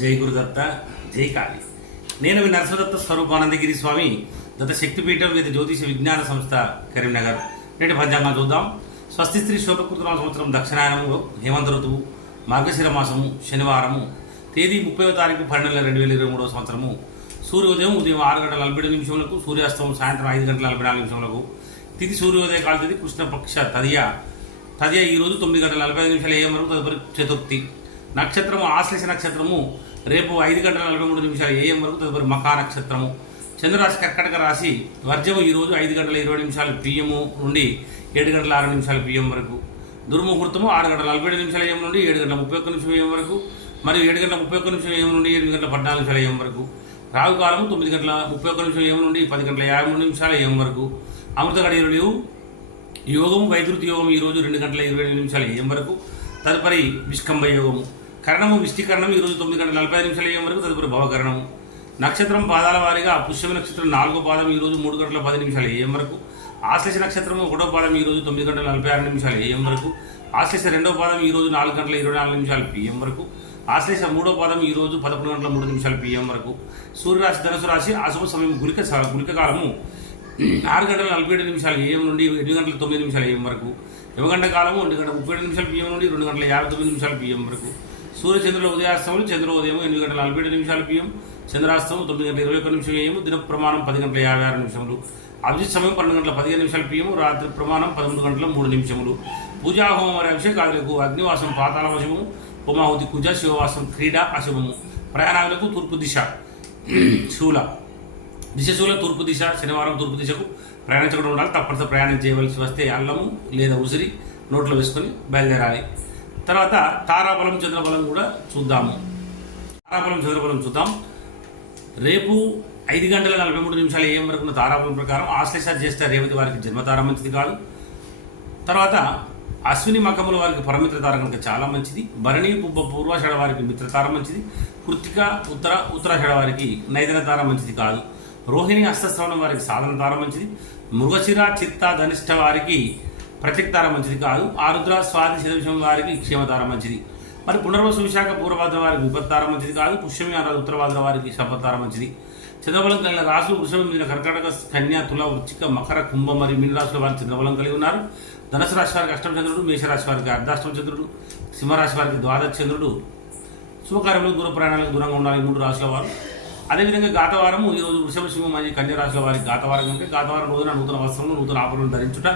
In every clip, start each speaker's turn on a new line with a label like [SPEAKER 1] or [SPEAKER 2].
[SPEAKER 1] జై గురుదత్త జై కాళి. నేను మీ నరసింహదత్త స్వరూపానందగిరి స్వామి దత్త శక్తిపీఠం వివిధ జ్యోతిష విజ్ఞాన సంస్థ కరీంనగర్. నేటి పంచాంగం చూద్దాం. స్వస్తి స్త్రీ శోభకృతనామ సంవత్సరం దక్షిణాయనము హేమంత ఋతువు మార్గశిర మాసము శనివారము తేదీ ముప్పై తారీఖు పన్నెండు రెండు వేల ఇరవై మూడవ సంవత్సరము. సూర్యోదయం ఉదయం ఆరు గంటల నలభై నిమిషములకు సూర్యాస్తమం సాయంత్రం ఐదు గంటల నలభై నాలుగు నిమిషములకు. తిథి సూర్యోదయ కాల తిథి కృష్ణపక్ష తదియ. తదియ ఈ రోజు తొమ్మిది గంటల నలభై ఐదు నిమిషాలు ఏ వరకు తదుపరి చతుర్థి. నక్షత్రము ఆశ్లేష నక్షత్రము రేపు ఐదు గంటల నలభై మూడు నిమిషాలు ఏఎం వరకు తదుపరి మకా నక్షత్రము చంద్రరాశి కర్కటక రాశి వర్జము ఈరోజు ఐదు గంటల ఇరవై నిమిషాలు పిఎము నుండి ఏడు గంటల ఆరు నిమిషాలు పిఎం వరకు. దుర్ముహూర్తము ఆరు గంటల నలభై ఏడు నిమిషాల ఏం నుండి ఏడు గంటల ముప్పై ఒక్క నిమిషం ఏం వరకు మరియు ఏడు గంటల ముప్పై ఒక్క నిమిషం ఏం నుండి ఎనిమిది గంటల పద్నాలుగు నిమిషాల ఏం వరకు రాహు తొమ్మిది గంటల ముప్పై ఒక్క నిమిషం ఏం నుండి పది గంటల యాభై మూడు నిమిషాల ఏం వరకు. అమృత గడియలు యోగం వైద్యుతి యోగం ఈరోజు రెండు గంటల ఇరవై ఐదు నిమిషాలు ఏం వరకు తదుపరి విష్కంభ యోగము. కరణము విష్టికరణం ఈ రోజు తొమ్మిది గంటల నలభై ఐదు నిమిషాలు ఏం వరకు తదుపరి భవకరణము. నక్షత్రం పాదాల వారీగా పుష్యమి నక్షత్రం నాలుగో పాదం ఈరోజు మూడు గంటల పది నిమిషాలు ఏఎం వరకు. ఆశ్లేష నక్షత్రం ఒకటో పాదం ఈరోజు తొమ్మిది గంటల నలభై ఆరు నిమిషాలు ఏఎం వరకు. ఆశ్లేష రెండో పాదం ఈరోజు నాలుగు గంటల ఇరవై నాలుగు నిమిషాలు పిఎం వరకు. ఆశ్లేష మూడో పాదం ఈ రోజు పదకొండు గంటల మూడు నిమిషాలు పిఎం వరకు. సూర్యరాశి ధనుసు రాశి అశుభ సమయం గులిక స- గులిక కాలము. ఆరు గంటల నలభై ఏడు నిమిషాలు ఏఎం నుండి ఎనిమిది గంటల తొమ్మిది నిమిషాలు ఏఎం వరకు. యువగంట కాలము ఒంటి గంట ముప్పై ఏడు నిమిషాలు పిఎం నుండి రెండు గంటల యాభై తొమ్మిది నిమిషాలు పిఎం వరకు. సూర్యచంద్రుల ఉదయాస్తములు చంద్రోదయం ఎనిమిది గంటల నలభై ఏడు నిమిషాలు పిఎం చంద్రాస్తమం తొమ్మిది గంటల ఇరవై ఒక్క నిమిషం ఏము దిన ప్రమాణం పది గంటల యాభై ఆరు నిమిషములు. అభిజిత్ సమయం పన్నెండు గంటల పదిహేను నిమిషాలు పిఎం రాత్రి ప్రమాణం పదమూడు గంటల మూడు నిమిషములు. పూజా హోమం వారి అభిషేకాలకు అగ్నివాసం పాతాళ వశము కుజ శివవాసం క్రీడ అశుభము. ప్రయాణాలకు తూర్పు దిశ శూల. దిశ శూల తూర్పు దిశ శనివారం తూర్పు దిశకు ప్రయాణించకుండా ఉండాలి. తప్పనిసరి ప్రయాణం చేయవలసి వస్తే అల్లము లేదా ఉసిరి నోట్లో వేసుకొని బయలుదేరాలి. తర్వాత తారాబలం చంద్రబలం కూడా చూద్దాము. తారాబలం చంద్రబలం చూద్దాం. రేపు ఐదు గంటల నలభై మూడు నిమిషాలు ఏం వరకు ఉన్న తారాబలం ప్రకారం ఆశ్లేష చేస్తే రేవతి వారికి జన్మతార మంచిది కాదు. తర్వాత అశ్విని మకముల వారికి పరమిత్ర తార కనుక చాలా మంచిది. భరణి పుబ్బ పూర్వాషాఢ వారికి మిత్రతార మంచిది. కృత్తిక ఉత్తర ఉత్తరాషాఢ వారికి నైదన తార మంచిది కాదు. రోహిణి హస్తశ్రవణం వారికి సాధన తార మంచిది. మృగశిర చిత్త ధనిష్ట వారికి ప్రత్యక్తార మంచిది కాదు. ఆరుద్ర స్వాతి శతవిషం వారికి క్షేమతార మంచిది. మరి పునర్వసు విశాఖ పూర్వభాద్ర వారికి విపత్తార మంచిది కాదు. పుష్యమి ఆరాధ ఉత్తరభాద్ర వారికి శపత్తార మంచిది. చంద్రబలం కలిగిన రాశులు వృషభం మీద కర్కాటక కన్యా తుల వృచ్చిక మకర కుంభం మరియు మీన రాశుల వారికి చంద్రబలం కలిగి ఉన్నారు. ధనుసు రాశి వారికి అష్టమ చంద్రుడు మేషరాశి వారికి అర్ధాష్టమ చంద్రుడు సింహరాశి వారికి ద్వాదశ చంద్రుడు. శుభకార్యములు దూర ప్రయాణాలకు దూరంగా ఉండాలి మూడు రాశుల వారు. అదేవిధంగా గాతవారము ఈ రోజు వృషభ సింహం మరియు కన్యా రాశుల వారికి గాతవారం కంటే గాతవారం రోజున నూతన వస్త్రములు నూతన ఆభరణలు ధరించుట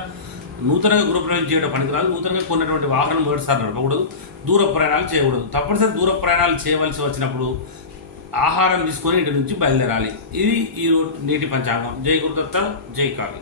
[SPEAKER 1] నూతనంగా గృహప్రవేశం చేయడం పనికిరాదు. నూతనంగా కొన్నటువంటి వాహనం మొదటిసారి నడపకూడదు. దూర ప్రయాణాలు చేయకూడదు. తప్పనిసరి దూర ప్రయాణాలు చేయవలసి వచ్చినప్పుడు ఆహారం తీసుకొని ఇటు నుంచి బయలుదేరాలి. ఇది ఈ నేటి పంచాంగం. జై గురుదత్త జై కాళీ.